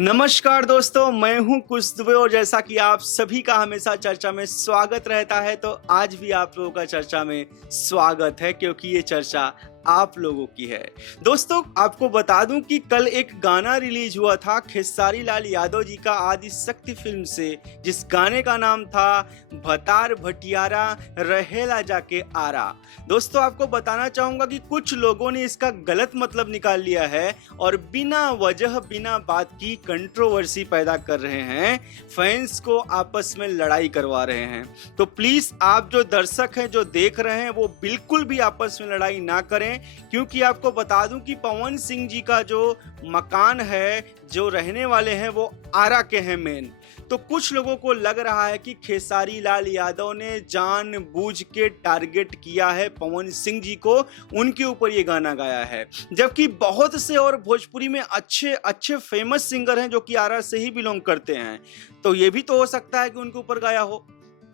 नमस्कार दोस्तों, मैं हूं कुछ दुबे और जैसा कि आप सभी का हमेशा चर्चा में स्वागत रहता है, तो आज भी आप लोगों का चर्चा में स्वागत है क्योंकि ये चर्चा आप लोगों की है। दोस्तों, आपको बता दूं कि कल एक गाना रिलीज हुआ था खेसारी लाल यादव जी का आदि शक्ति फिल्म से, जिस गाने का नाम था भतार भटियारा रहेला जाके आरा। दोस्तों, आपको बताना चाहूंगा कि कुछ लोगों ने इसका गलत मतलब निकाल लिया है और बिना वजह बिना बात की कंट्रोवर्सी पैदा कर रहे हैं, फैंस को आपस में लड़ाई करवा रहे हैं। तो प्लीज आप जो दर्शक हैं, जो देख रहे हैं, वो बिल्कुल भी आपस में लड़ाई ना करें, क्योंकि आपको बता दूं कि पवन सिंह जी का जो मकान है, जो रहने वाले हैं, वो आरा के हैं मेन। तो कुछ लोगों को लग रहा है कि खेसारी लाल यादव ने जानबूझ के टारगेट किया है पवन सिंह जी को, उनके ऊपर ये गाना गाया है। जबकि बहुत से और भोजपुरी में अच्छे अच्छे फेमस सिंगर हैं जो कि आरा से ही बिलोंग करते हैं, तो ये भी तो हो सकता है कि उनके ऊपर गाया हो।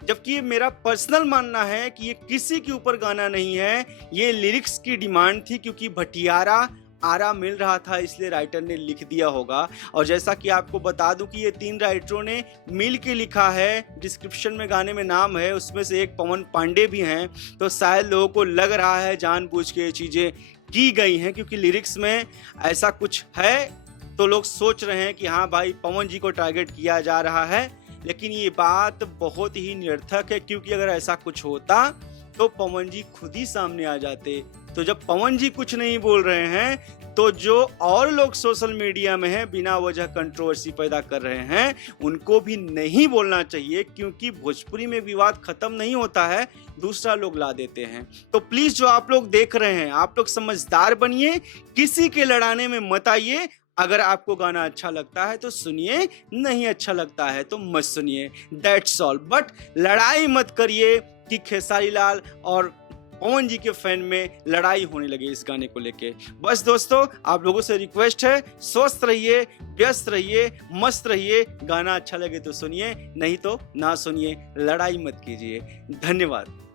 जबकि ये मेरा पर्सनल मानना है कि ये किसी के ऊपर गाना नहीं है, ये लिरिक्स की डिमांड थी, क्योंकि भटियारा आरा मिल रहा था इसलिए राइटर ने लिख दिया होगा। और जैसा कि आपको बता दूं कि ये 3 राइटरों ने मिल के लिखा है, डिस्क्रिप्शन में गाने में नाम है, उसमें से एक पवन पांडे भी हैं। तो शायद लोगों को लग रहा है जानबूझ के ये चीज़ें की गई हैं, क्योंकि लिरिक्स में ऐसा कुछ है, तो लोग सोच रहे हैं कि हाँ भाई, पवन जी को टारगेट किया जा रहा है। लेकिन ये बात बहुत ही निरर्थक है, क्योंकि अगर ऐसा कुछ होता तो पवन जी खुद ही सामने आ जाते। तो जब पवन जी कुछ नहीं बोल रहे हैं, तो जो और लोग सोशल मीडिया में हैं, बिना वजह कंट्रोवर्सी पैदा कर रहे हैं, उनको भी नहीं बोलना चाहिए, क्योंकि भोजपुरी में विवाद खत्म नहीं होता है, दूसरा लोग ला देते हैं। तो प्लीज जो आप लोग देख रहे हैं, आप लोग समझदार बनिए, किसी के लड़ाने में मत आइए। अगर आपको गाना अच्छा लगता है तो सुनिए, नहीं अच्छा लगता है तो मत सुनिए, दैट्स ऑल। बट लड़ाई मत करिए कि खेसारी लाल और पवन जी के फैन में लड़ाई होने लगे इस गाने को लेके। बस दोस्तों, आप लोगों से रिक्वेस्ट है, स्वस्थ रहिए, व्यस्त रहिए, मस्त रहिए। गाना अच्छा लगे तो सुनिए, नहीं तो ना सुनिए, लड़ाई मत कीजिए। धन्यवाद।